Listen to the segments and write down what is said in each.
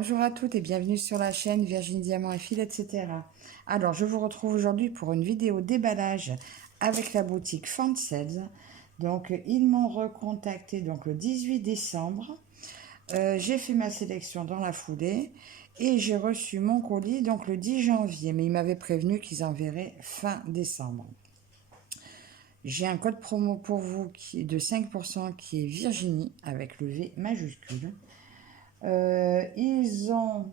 Bonjour à toutes et bienvenue sur la chaîne Virginie Diamant et Fil, etc. Alors, je vous retrouve aujourd'hui pour une vidéo déballage avec la boutique Fansels. Donc, ils m'ont recontacté donc, le 18 décembre. J'ai fait ma sélection dans la foulée et j'ai reçu mon colis donc le 10 janvier. Mais ils m'avaient prévenu qu'ils enverraient fin décembre. J'ai un code promo pour vous qui est de 5% qui est Virginie avec le V majuscule. Ils ont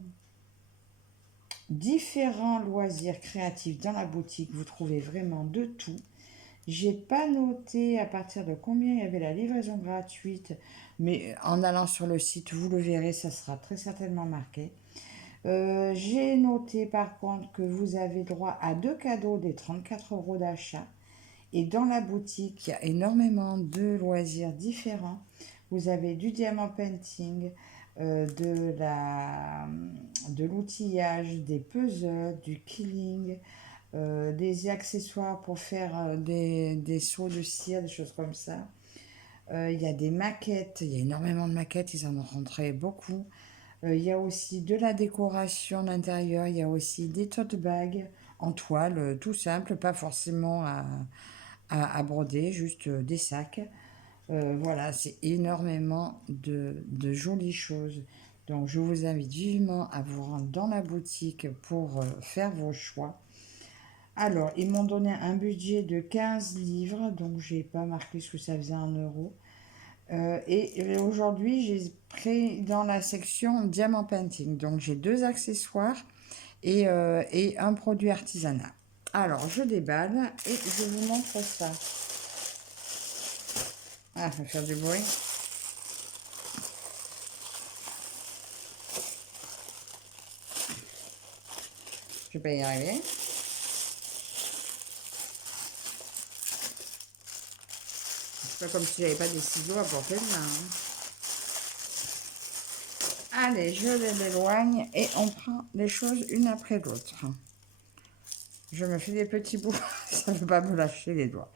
différents loisirs créatifs dans la boutique. Vous trouvez vraiment de tout. J'ai pas noté à partir de combien il y avait la livraison gratuite, mais en allant sur le site, vous le verrez, ça sera très certainement marqué. J'ai noté par contre que vous avez droit à 2 cadeaux des 34 € d'achat. Et dans la boutique, il y a énormément de loisirs différents. Vous avez du diamant painting, de l'outillage, des puzzles, du killing, des accessoires pour faire des seaux de cire, des choses comme ça. Il y a des maquettes, il y a énormément de maquettes, ils en ont rentré beaucoup. Il y a aussi de la décoration d'intérieur, il y a aussi des tote bags en toile, tout simple, pas forcément à broder, juste des sacs. Voilà, c'est énormément de jolies choses. Donc, je vous invite vivement à vous rendre dans la boutique pour faire vos choix. Alors, ils m'ont donné un budget de 15 livres, donc j'ai pas marqué ce que ça faisait en euros. Et aujourd'hui, j'ai pris dans la section Diamant Painting. Donc, j'ai 2 accessoires et un produit artisanal. Alors, je déballe et je vous montre ça. Ah, ça va faire du bruit. Je vais pas y arriver. C'est pas comme si j'avais pas des ciseaux à portée de main. Allez, je les éloigne et on prend les choses une après l'autre. Je me fais des petits bouts, ça ne veut pas me lâcher les doigts.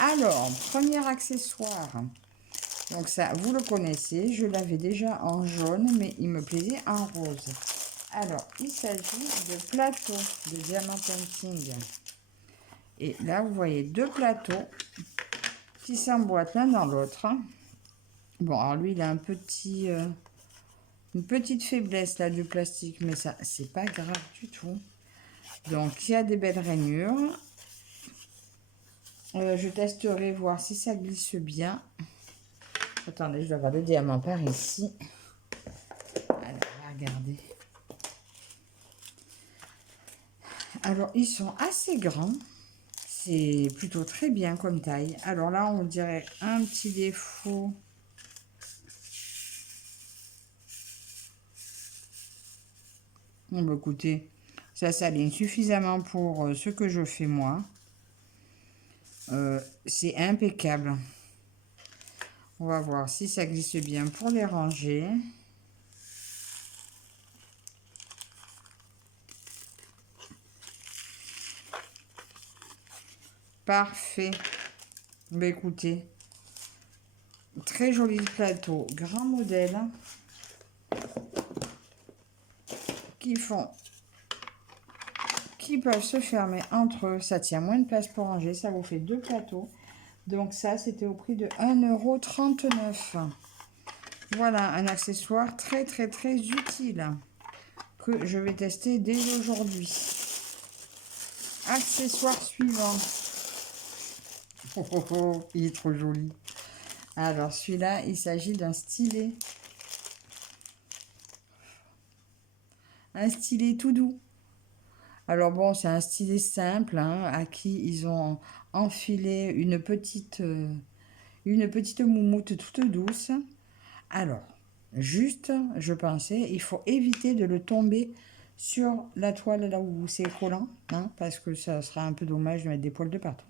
Alors, premier accessoire. Donc ça, vous le connaissez, je l'avais déjà en jaune, mais il me plaisait en rose. Alors, il s'agit de plateaux de diamant painting. Et là, vous voyez 2 plateaux qui s'emboîtent l'un dans l'autre. Bon, alors lui, il a une petite faiblesse là du plastique, mais ça, c'est pas grave du tout. Donc, il y a des belles rainures. Je testerai voir si ça glisse bien. Attendez, je vais avoir le diamant par ici. Alors, on va regarder. Alors, ils sont assez grands. C'est plutôt très bien comme taille. Alors là, on dirait un petit défaut. Bon, bah, écoutez, ça s'aligne suffisamment pour ce que je fais moi. C'est impeccable. On va voir si ça glisse bien pour les ranger. Parfait. Bah, écoutez, très joli plateau, grand modèle, qui peuvent se fermer entre eux. Ça tient moins de place pour ranger. Ça vous fait 2 plateaux. Donc ça, c'était au prix de 1,39 €. Voilà, un accessoire très très très utile que je vais tester dès aujourd'hui. Accessoire suivant. Oh, oh, oh, il est trop joli. Alors celui-là, il s'agit d'un stylet. Un stylet tout doux. Alors bon, c'est un stylet simple hein, à qui ils ont enfilé une petite moumoute toute douce. Alors, juste, je pensais, il faut éviter de le tomber sur la toile là où c'est collant, hein, parce que ça sera un peu dommage de mettre des poils de partout.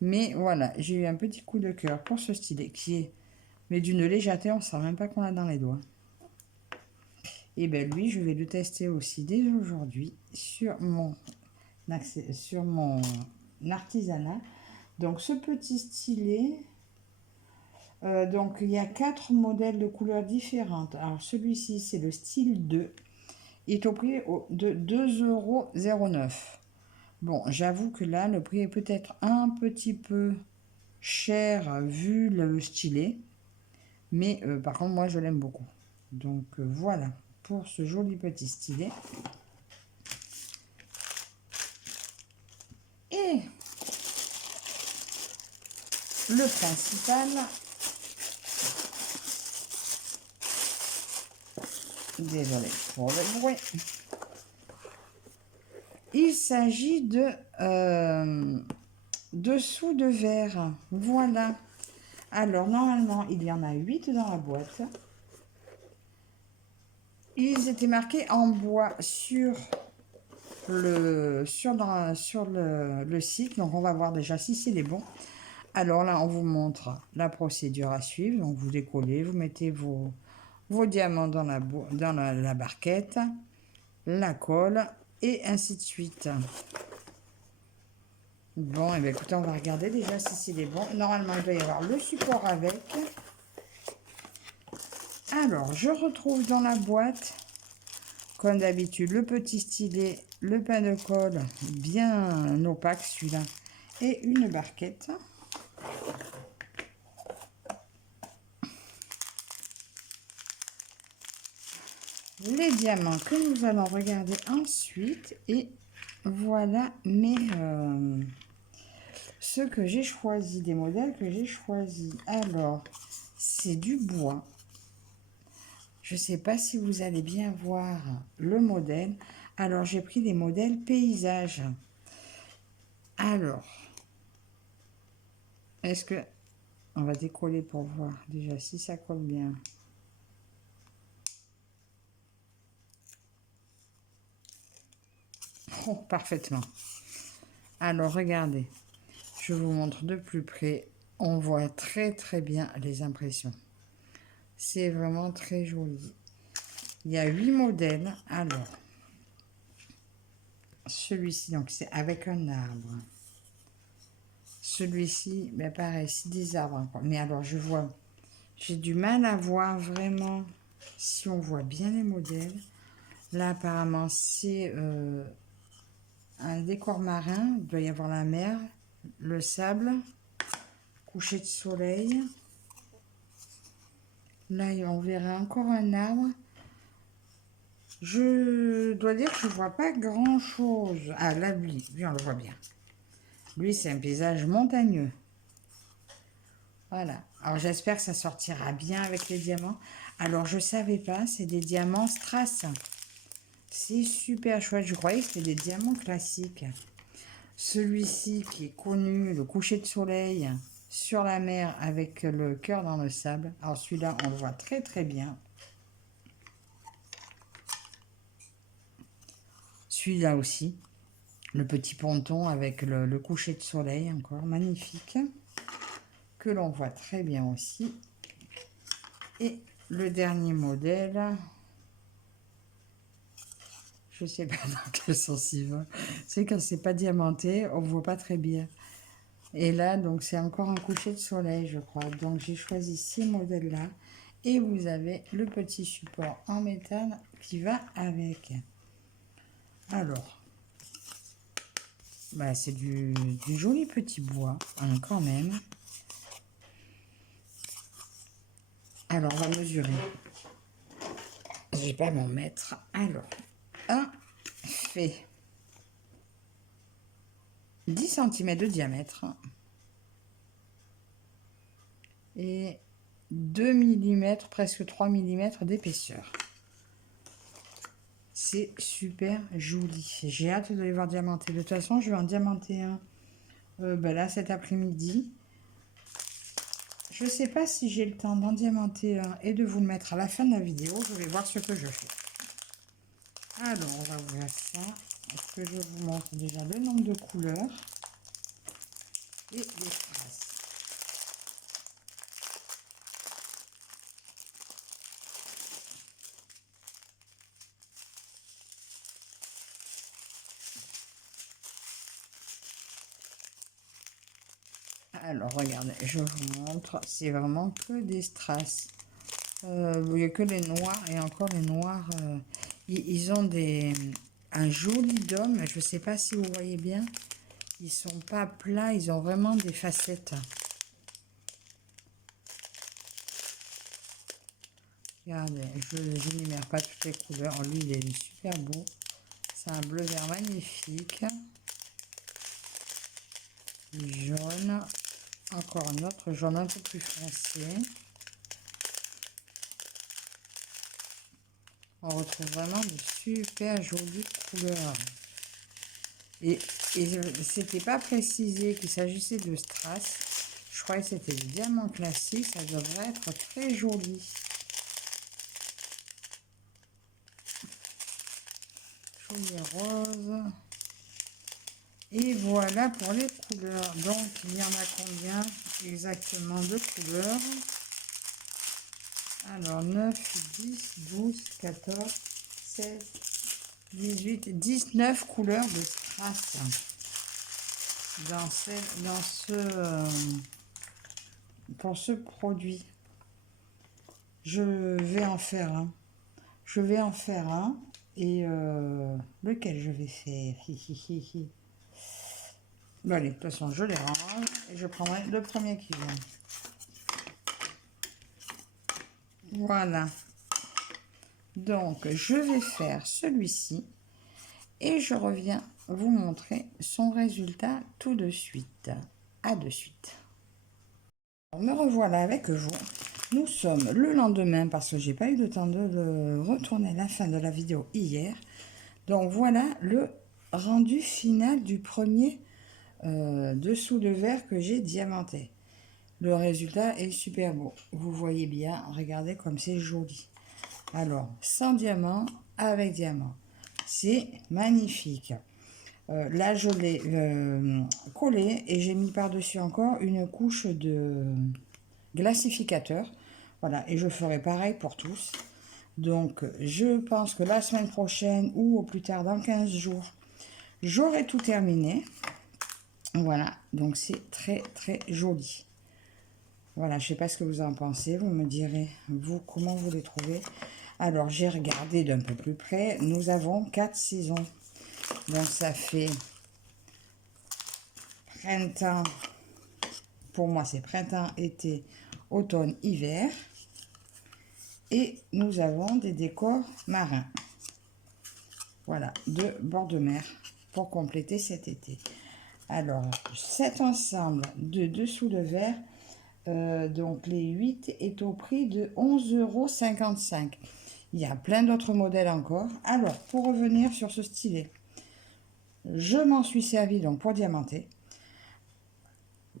Mais voilà, j'ai eu un petit coup de cœur pour ce stylet qui est, mais d'une légèreté, on ne sent même pas qu'on l'a dans les doigts. Et bien lui, je vais le tester aussi dès aujourd'hui sur mon artisanat. Donc ce petit stylet, Donc, il y a 4 modèles de couleurs différentes. Alors, celui-ci, c'est le style 2. Il est au prix de 2,09 €. Bon, j'avoue que là, le prix est peut-être un petit peu cher vu le stylet. Mais par contre, moi, je l'aime beaucoup. Donc, voilà pour ce joli petit stylet. Et le principal, désolé pour le bruit, il s'agit de dessous de verre. Voilà. Alors, normalement, il y en a 8 dans la boîte. Ils étaient marqués en bois sur le site. Donc, on va voir déjà si c'est les bons. Alors là, on vous montre la procédure à suivre. Donc, vous décollez, vous mettez vos diamants dans la barquette, la colle et ainsi de suite. Bon, et bien écoutez, on va regarder déjà si c'est les bons. Normalement, il doit y avoir le support avec. Alors, je retrouve dans la boîte, comme d'habitude, le petit stylet, le pain de colle bien opaque celui-là, et une barquette. Les diamants que nous allons regarder ensuite, et voilà ce que j'ai choisi, des modèles que j'ai choisis. Alors, c'est du bois. Je ne sais pas si vous allez bien voir le modèle. Alors, j'ai pris des modèles paysages. Alors, est-ce que... On va décoller pour voir déjà si ça colle bien. Oh, parfaitement. Alors, regardez. Je vous montre de plus près. On voit très très bien les impressions. C'est vraiment très joli. Il y a 8 modèles. Alors, celui-ci, donc c'est avec un arbre. Celui-ci, ben pareil, c'est des arbres encore. Mais alors, j'ai du mal à voir vraiment si on voit bien les modèles. Là, apparemment, c'est un décor marin. Il doit y avoir la mer, le sable, coucher de soleil. Là, on verra encore un arbre. Je dois dire que je ne vois pas grand-chose. Ah, là, lui, on le voit bien. Lui, c'est un paysage montagneux. Voilà. Alors, j'espère que ça sortira bien avec les diamants. Alors, je ne savais pas, c'est des diamants strass. C'est super chouette. Je croyais que c'était des diamants classiques. Celui-ci qui est connu, le coucher de soleil sur la mer avec le cœur dans le sable. Alors, celui-là, on le voit très très bien. Celui-là aussi. Le petit ponton avec le coucher de soleil, encore magnifique, que l'on voit très bien aussi. Et le dernier modèle, je ne sais pas dans quel sens il va. C'est quand c'est pas diamanté, on ne voit pas très bien. Et là, donc c'est encore un coucher de soleil, je crois. Donc j'ai choisi ces modèles-là. Et vous avez le petit support en métal qui va avec. Alors, bah, c'est du joli petit bois, hein, quand même. Alors, on va mesurer. Je vais pas m'en mettre. Alors, un fait 10 cm de diamètre et 2 mm, presque 3 mm d'épaisseur. C'est super joli. J'ai hâte de les voir diamanter. De toute façon, je vais en diamanter un là cet après-midi. Je ne sais pas si j'ai le temps d'en diamanter un et de vous le mettre à la fin de la vidéo. Je vais voir ce que je fais. Alors, on va ouvrir ça. Est-ce que je vous montre déjà le nombre de couleurs et les traces. Alors, regardez, je vous montre. C'est vraiment que des strass. Il n'y a que les noirs. Et encore les noirs, ils ont un joli dôme. Je ne sais pas si vous voyez bien. Ils sont pas plats. Ils ont vraiment des facettes. Regardez, je n'énumère pas toutes les couleurs. Lui, il est super beau. C'est un bleu vert magnifique. Jaune. Encore un autre jaune un peu plus foncé. On retrouve vraiment de super jolies couleurs. Et c'était pas précisé qu'il s'agissait de strass. Je croyais que c'était du diamant classique. Ça devrait être très joli. Joli rose. Et voilà pour les couleurs. Donc, il y en a combien exactement de couleurs? Alors, 9, 10, 12, 14, 16, 18, 19 couleurs de strass pour ce produit. Je vais en faire un. Je vais en faire un. Et lequel je vais faire? Bon, allez, de toute façon, je les range et je prendrai le premier qui vient. Voilà. Donc, je vais faire celui-ci et je reviens vous montrer son résultat tout de suite. À de suite. Me revoilà avec vous. Nous sommes le lendemain parce que j'ai pas eu le temps de le retourner à la fin de la vidéo hier. Donc, voilà le rendu final du premier dessous de verre que j'ai diamanté. Le résultat est super beau. Vous voyez bien, regardez comme c'est joli. Alors, sans diamant, avec diamant. C'est magnifique. Là, je l'ai collé et j'ai mis par-dessus encore une couche de glacificateur. Voilà, et je ferai pareil pour tous. Donc, je pense que la semaine prochaine ou au plus tard dans 15 jours, j'aurai tout terminé. Voilà, donc c'est très très joli. Voilà, je sais pas ce que vous en pensez, vous me direz, vous, comment vous les trouvez. Alors, j'ai regardé d'un peu plus près, nous avons 4 saisons. Donc, ça fait printemps, pour moi c'est printemps, été, automne, hiver. Et nous avons des décors marins. Voilà, de bord de mer pour compléter cet été. Alors, cet ensemble de dessous de verre, donc les 8 est au prix de 11,55 €. Il y a plein d'autres modèles encore. Alors, pour revenir sur ce stylet, je m'en suis servi donc pour diamanter.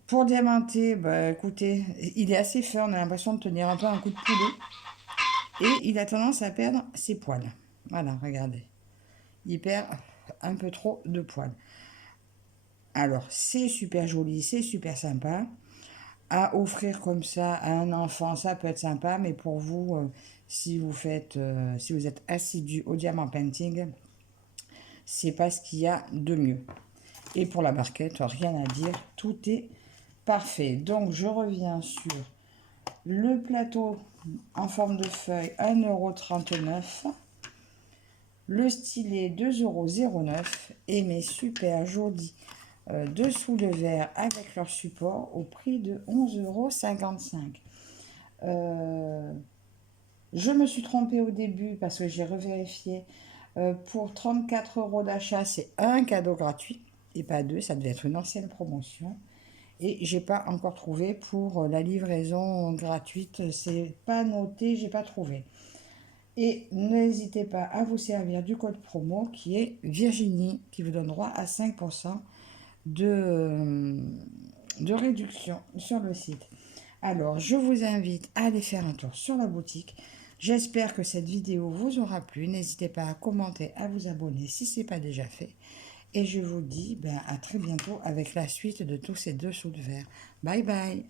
Pour diamanter, bah, écoutez, il est assez fin, on a l'impression de tenir un peu un coup de poulet. Et il a tendance à perdre ses poils. Voilà, regardez. Il perd un peu trop de poils. Alors, c'est super joli, c'est super sympa. À offrir comme ça à un enfant, ça peut être sympa, mais pour vous, si vous êtes assidu au diamant painting, c'est pas ce qu'il y a de mieux. Et pour la barquette, rien à dire, tout est parfait. Donc, je reviens sur le plateau en forme de feuille, 1,39 €. Le stylet, 2,09 € et mes super jolis dessous de verre avec leur support au prix de 11,55 €. Je me suis trompée au début parce que j'ai revérifié. Pour 34 € d'achat, c'est un cadeau gratuit et pas deux. Ça devait être une ancienne promotion. Et j'ai pas encore trouvé pour la livraison gratuite. C'est pas noté, j'ai pas trouvé. Et n'hésitez pas à vous servir du code promo qui est Virginie, qui vous donne droit à 5% de réduction sur le site. Alors, je vous invite à aller faire un tour sur la boutique. J'espère que cette vidéo vous aura plu. N'hésitez pas à commenter, à vous abonner si ce n'est pas déjà fait. Et je vous dis à très bientôt avec la suite de tous ces dessous de verre. Bye bye.